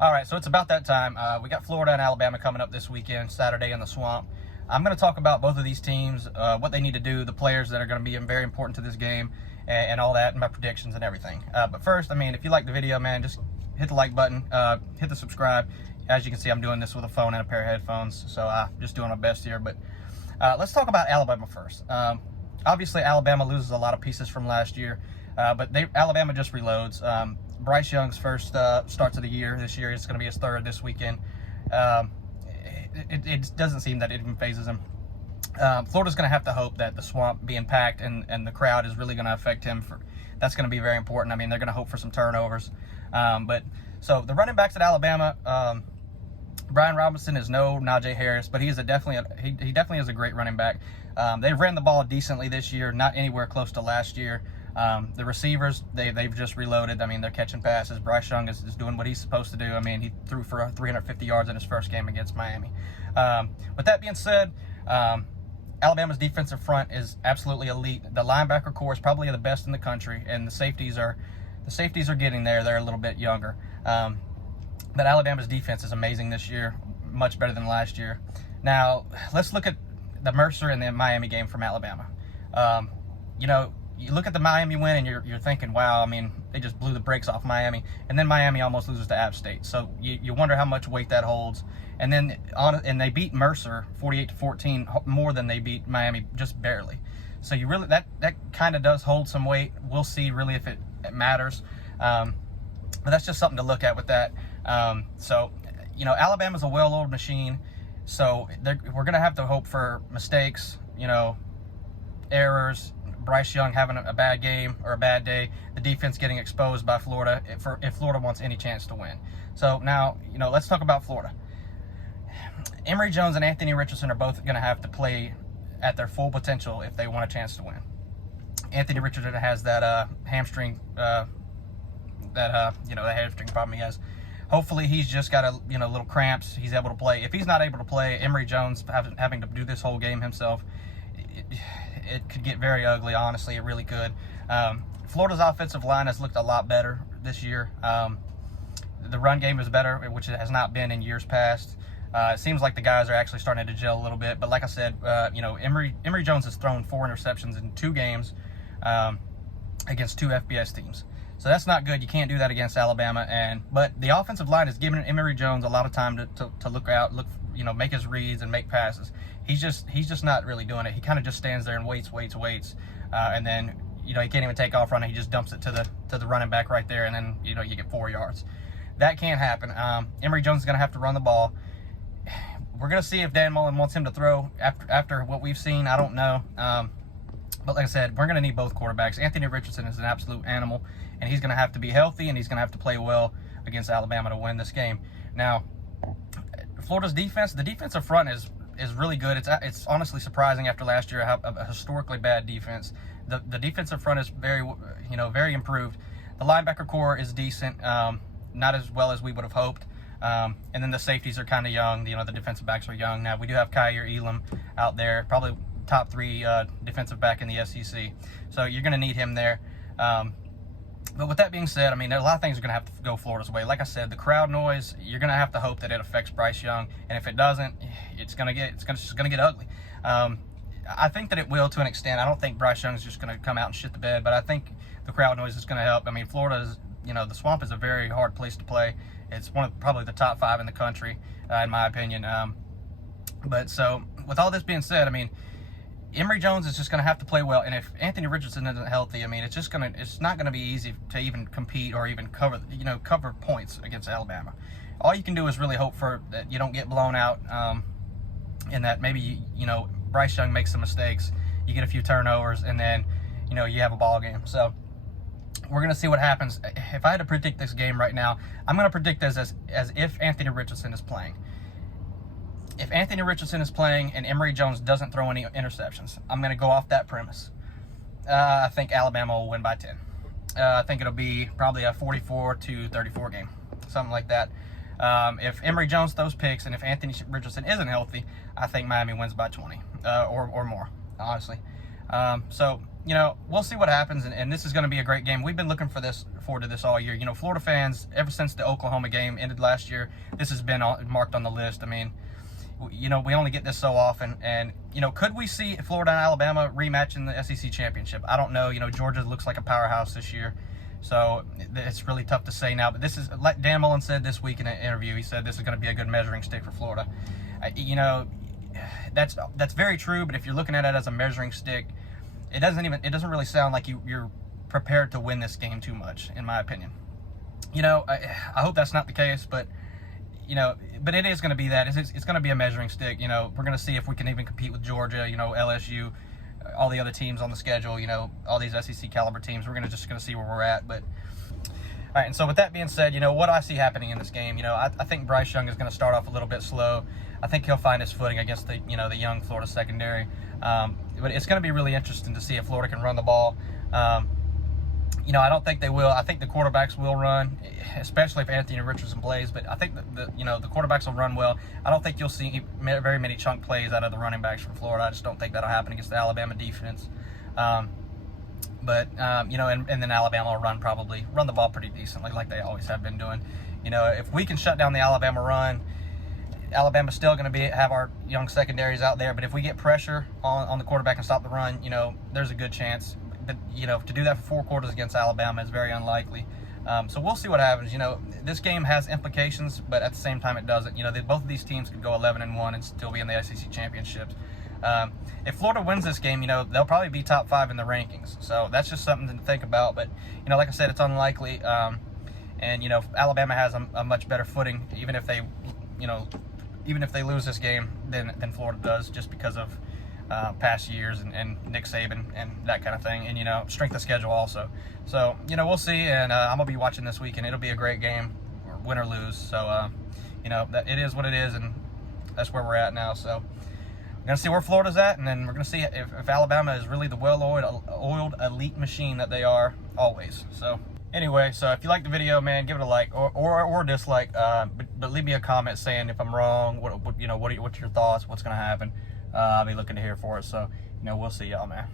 All right, so it's about that time. We got Florida and Alabama coming up this weekend, Saturday in the Swamp. I'm going to talk about both of these teams, what they need to do, the players that are going to be very important to this game, and all that, and my predictions and everything. But first, if you like the video, man, just hit the like button, hit the subscribe. As you can see, I'm doing this with a phone and a pair of headphones, so just doing my best here. But let's talk about Alabama first. Obviously, Alabama loses a lot of pieces from last year, but Alabama just reloads. Bryce Young's first starts of the year this year. It's going to be his third this weekend. It doesn't seem that it even phases him. Florida's going to have to hope that the Swamp being packed and the crowd is really going to affect him. That's going to be very important. They're going to hope for some turnovers. So the running backs at Alabama, Brian Robinson is no Najee Harris, but he definitely is a great running back. They've ran the ball decently this year, not anywhere close to last year. The receivers, they've just reloaded. They're catching passes. Bryce Young is doing what he's supposed to do. He threw for 350 yards in his first game against Miami. With that being said, Alabama's defensive front is absolutely elite. The linebacker core is probably the best in the country, and the safeties are getting there. They're a little bit younger. But Alabama's defense is amazing this year, much better than last year. Now, let's look at the Mercer and the Miami game from Alabama. You look at the Miami win and you're thinking, wow, they just blew the brakes off Miami. And then Miami almost loses to App State. So you wonder how much weight that holds. And then they beat Mercer 48-14 more than they beat Miami, just barely. So that kind of does hold some weight. We'll see really if it matters. But that's just something to look at with that. Alabama's a well-oiled machine. So we're going to have to hope for mistakes, errors, Bryce Young having a bad game or a bad day, the defense getting exposed by Florida if Florida wants any chance to win. So now, let's talk about Florida. Emory Jones and Anthony Richardson are both going to have to play at their full potential if they want a chance to win. Anthony Richardson has that hamstring, the hamstring problem he has. Hopefully he's just got little cramps. He's able to play. If he's not able to play, Emory Jones having to do this whole game himself, it could get very ugly, honestly. It really could. Florida's offensive line has looked a lot better this year. The run game is better, which it has not been in years past. It seems like the guys are actually starting to gel a little bit. But like I said, Emory Jones has thrown 4 interceptions in 2 games against 2 FBS teams. So that's not good. You can't do that against Alabama. But the offensive line is giving Emory Jones a lot of time to look out, make his reads and make passes. He's just not really doing it. He kind of just stands there and waits, and then he can't even take off running. He just dumps it to the running back right there, and then you get 4 yards. That can't happen. Emory Jones is going to have to run the ball. We're going to see if Dan Mullen wants him to throw after what we've seen. I don't know. But like I said, we're going to need both quarterbacks. Anthony Richardson is an absolute animal, and he's going to have to be healthy, and he's going to have to play well against Alabama to win this game. Now, Florida's defense, the defensive front is really good. It's honestly surprising after last year how a historically bad defense. The defensive front is very improved. The linebacker core is decent, not as well as we would have hoped. And then the safeties are kind of young. The defensive backs are young. Now we do have Kyer Elam out there, probably top 3 defensive back in the SEC. So you're going to need him there. But with that being said, a lot of things are going to have to go Florida's way. Like I said, the crowd noise, you're going to have to hope that it affects Bryce Young. And if it doesn't, it's going to get ugly. I think that it will to an extent. I don't think Bryce Young is just going to come out and shit the bed, but I think the crowd noise is going to help. Florida's, the Swamp is a very hard place to play. It's one of probably the top 5 in the country, in my opinion. But so with all this being said, Emory Jones is just going to have to play well, and if Anthony Richardson isn't healthy, it's not going to be easy to even compete or even cover points against Alabama. All you can do is really hope for that you don't get blown out, and that maybe Bryce Young makes some mistakes, you get a few turnovers, and then you have a ball game. So we're going to see what happens. If I had to predict this game right now, I'm going to predict this as if Anthony Richardson is playing. If Anthony Richardson is playing and Emory Jones doesn't throw any interceptions, I'm going to go off that premise. I think Alabama will win by 10. I think it'll be probably a 44-34 game, something like that. If Emory Jones throws picks and if Anthony Richardson isn't healthy, I think Miami wins by 20 or more, honestly. So you know, we'll see what happens, and this is going to be a great game. We've been looking forward to this all year. You know, Florida fans, ever since the Oklahoma game ended last year, this has been marked on the list. I mean, you know, we only get this so often, and, you know, could we see Florida and Alabama rematch in the SEC championship? I don't know. You know, Georgia looks like a powerhouse this year, so it's really tough to say now. But this is, like Dan Mullen said this week in an interview, he said this is going to be a good measuring stick for Florida. You know, that's very true, but if you're looking at it as a measuring stick, it doesn't really sound like you're prepared to win this game too much, in my opinion. You know, I hope that's not the case, but, you know, but it is going to be that. It's going to be a measuring stick. You know, we're going to see if we can even compete with Georgia, you know, LSU, all the other teams on the schedule, you know, all these SEC caliber teams. We're just going to see where we're at. But, all right, and so with that being said, you know, what I see happening in this game, you know, I think Bryce Young is going to start off a little bit slow. I think he'll find his footing against the young Florida secondary. But it's going to be really interesting to see if Florida can run the ball. You know, I don't think they will. I think the quarterbacks will run, especially if Anthony Richardson plays. But I think the quarterbacks will run well. I don't think you'll see very many chunk plays out of the running backs from Florida. I just don't think that'll happen against the Alabama defense. You know, and then Alabama will run the ball pretty decently, like they always have been doing. You know, if we can shut down the Alabama run, Alabama's still going to have our young secondaries out there, but if we get pressure on the quarterback and stop the run, you know, there's a good chance. But, you know, to do that for 4 quarters against Alabama is very unlikely. So we'll see what happens. You know, this game has implications, but at the same time it doesn't. You know, both of these teams could go 11-1 and still be in the SEC championships. If Florida wins this game, you know, they'll probably be top 5 in the rankings. So that's just something to think about. But, you know, like I said, it's unlikely. And, you know, Alabama has a much better footing, even if they lose this game than Florida does, just because of past years and Nick Saban and that kind of thing, and, you know, strength of schedule also. So, you know, we'll see, and I'm going to be watching this week, and it'll be a great game, win or lose. So, you know, it is what it is, and that's where we're at now. So we're going to see where Florida's at, and then we're going to see if Alabama is really the well-oiled elite machine that they are always. So anyway, so if you like the video, man, give it a like or dislike, but leave me a comment saying if I'm wrong, what's your thoughts, what's going to happen. I'll be looking to hear for it. So, you know, we'll see y'all, man.